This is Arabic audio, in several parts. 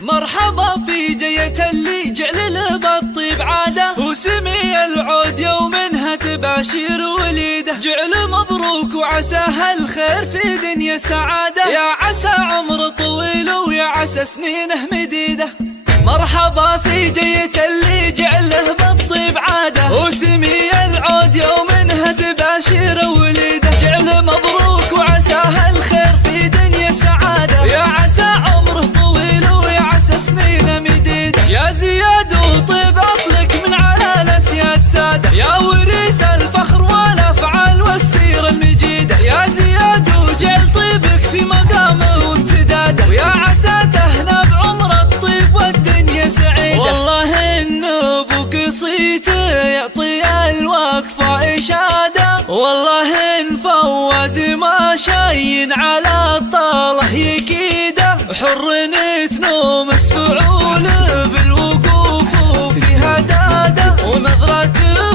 مرحبا في جية اللي جعل بالطيب عاده، وسمي العود يومها تباشر وليده. جعل مبروك وعساها الخير في دنيا سعاده، يا عسى عمر طويل ويا عسى سنينه مديده. مرحبا في جية اللي جعله بالطيب عاده، وسمي العود يومها تباشر وليده. جعل مبروك وعساها الخير في دنيا سعاده، يا عسى عمره طويل ويا عسى سنينه مديده. يا زياد وطيب اصلك من على الاسياد ساده، يا وريث الفخر والافعال والسيره المجيده. يا زياد وجعل طيبك في مقامه وامتداده، ويا عسى تهنى بعمر الطيب والدنيا سعيده. والله ان ابوك صيته يعطي الوقفه اشاده، والله ان فواز ما شاين على الطاله يكيده. حر نتنومس فعول بالوقوف وفي هداده، ونظرة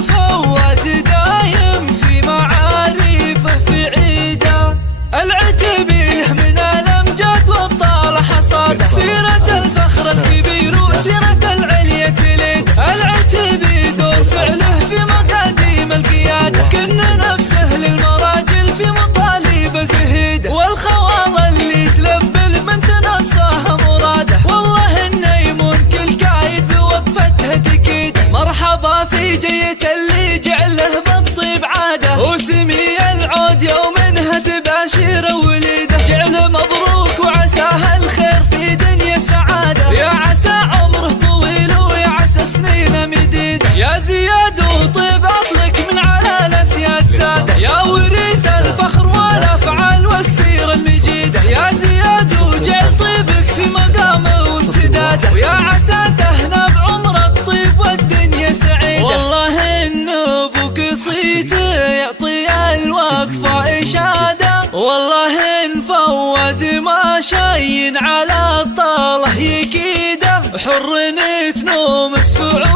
فواز دايم في معارفه في عيده. العتبي له من الامجاد والطاله حصاده، سيرة الفخر الكبير وسيرة العليا تليد. العتبي دور فعله في مقاديم القياده، كن نفسه للمراجل في مطالب زهيده. والخواض اللي تلبل من تنصاها مراده، والله انه يمون كل كايد بوقفته تكيد. مرحبا في جية اللي جعله بالطيب عاده، وسمي العود يومها تباشر وليده. جعل مبروك وعساها الخير في دنيا سعاده، يا عسى عمره طويل ويا عسى سنينه مديده. يا زياد وطيب اصلك من على الاسياد ساده، يا وريث الفخر والافعال والسيره المجيده. يا زياد وجعل طيبك في مقامه وامتداده، ويا عسى تهنى بعمر الطيب والدنيا سعيده. والله ان ابوك صيته يعطي الوقفه اشاده، والله ان فواز ما شاين على الطاله يكيده. حر نتنومس فعول